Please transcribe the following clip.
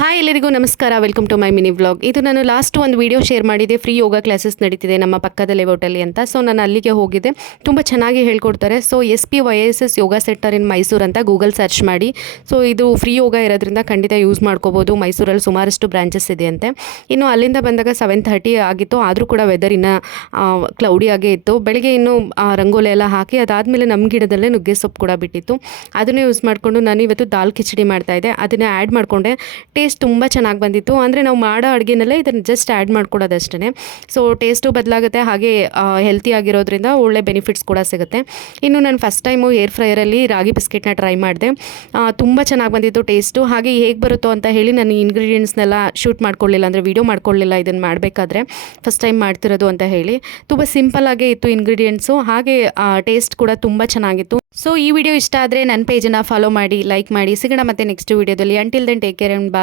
Hi ಎಲ್ಲರಿಗೂ ನಮಸ್ಕಾರ. Welcome to my mini vlog. ಇದು ನಾನು ಲಾಸ್ಟ್ ಒಂದು ವೀಡಿಯೋ ಶೇರ್ ಮಾಡಿದ್ದೆ. ಫ್ರೀ ಯೋಗ ಕ್ಲಾಸಸ್ ನಡೀತಿದೆ ನಮ್ಮ ಪಕ್ಕದ ಲೇಔಟಲ್ಲಿ ಅಂತ. ಸೊ ನಾನು ಅಲ್ಲಿಗೆ ಹೋಗಿದ್ದೆ. ತುಂಬ ಚೆನ್ನಾಗಿ ಹೇಳ್ಕೊಡ್ತಾರೆ. ಸೊ SPYSS ಯೋಗ ಸೆಂಟರ್ ಇನ್ ಮೈಸೂರು ಅಂತ ಗೂಗಲ್ ಸರ್ಚ್ ಮಾಡಿ. ಸೊ ಇದು ಫ್ರೀ ಯೋಗ ಇರೋದ್ರಿಂದ ಖಂಡಿತ ಯೂಸ್ ಮಾಡ್ಕೋಬೋದು. ಮೈಸೂರಲ್ಲಿ ಸುಮಾರಷ್ಟು ಬ್ರಾಂಚಸ್ ಇದೆ ಅಂತೆ. ಇನ್ನು ಅಲ್ಲಿಂದ ಬಂದಾಗ 7:30 ಆಗಿತ್ತು. ಆದರೂ ಕೂಡ ವೆದರ್ ಇನ್ನೂ ಕ್ಲೌಡಿ ಆಗೇ ಇತ್ತು. ಬೆಳಗ್ಗೆ ಇನ್ನೂ ರಂಗೋಲಿ ಎಲ್ಲ ಹಾಕಿ ಅದಾದಮೇಲೆ ನಮ್ಮ ಗಿಡದಲ್ಲೇ ನುಗ್ಗೆ ಸೊಪ್ಪು ಕೂಡ ಬಿಟ್ಟಿತ್ತು. ಅದನ್ನೇ ಯೂಸ್ ಮಾಡಿಕೊಂಡು ನಾನು ಇವತ್ತು ದಾಲ್ ಕಿಚಡಿ ಮಾಡ್ತಾಯಿದ್ದೆ. ಅದನ್ನು ಆ್ಯಡ್ ಮಾಡಿಕೊಂಡೆ. ಟೇಸ್ಟ್ ತುಂಬ ಚೆನ್ನಾಗಿ ಬಂದಿತ್ತು. ಅಂದರೆ ನಾವು ಮಾಡೋ ಅಡುಗೆನಲ್ಲೇ ಇದನ್ನು ಜಸ್ಟ್ ಆ್ಯಡ್ ಮಾಡ್ಕೊಡೋದಷ್ಟೇ. ಸೊ ಟೇಸ್ಟು ಬದಲಾಗುತ್ತೆ, ಹಾಗೆ ಹೆಲ್ತಿ ಆಗಿರೋದ್ರಿಂದ ಒಳ್ಳೆ ಬೆನಿಫಿಟ್ಸ್ ಕೂಡ ಸಿಗುತ್ತೆ. ಇನ್ನು ನಾನು ಫಸ್ಟ್ ಟೈಮು ಏರ್ ಫ್ರೈಯರಲ್ಲಿ ರಾಗಿ ಬಿಸ್ಕೆಟ್ನ ಟ್ರೈ ಮಾಡಿದೆ. ತುಂಬ ಚೆನ್ನಾಗಿ ಬಂದಿತ್ತು ಟೇಸ್ಟು. ಹಾಗೆ ಹೇಗೆ ಬರುತ್ತೋ ಅಂತ ಹೇಳಿ ನಾನು ಇಂಗ್ರೀಡಿಯೆಂಟ್ಸ್ನೆಲ್ಲ ಶೂಟ್ ಮಾಡ್ಕೊಳ್ಳಿಲ್ಲ, ಅಂದರೆ ವೀಡಿಯೋ ಮಾಡ್ಕೊಳ್ಳಿಲ್ಲ ಇದನ್ನು ಮಾಡಬೇಕಾದ್ರೆ. ಫಸ್ಟ್ ಟೈಮ್ ಮಾಡ್ತಿರೋದು ಅಂತ ಹೇಳಿ ತುಂಬ ಸಿಂಪಲ್ಲಾಗೇ ಇತ್ತು ಇಂಗ್ರೀಡಿಯೆಂಟ್ಸು. ಹಾಗೆ ಟೇಸ್ಟ್ ಕೂಡ ತುಂಬ ಚೆನ್ನಾಗಿತ್ತು. ಸೊ ಈ ವಿಡಿಯೋ ಇಷ್ಟ ಆದರೆ ನನ್ನ ಪೇಜನ್ನು ಫಾಲೋ ಮಾಡಿ, ಲೈಕ್ ಮಾಡಿ. ಸಿಗೋಣ ಮತ್ತೆ ನೆಕ್ಸ್ಟ್ ವಿಡಿಯೋದಲ್ಲಿ. Until then take care and bye.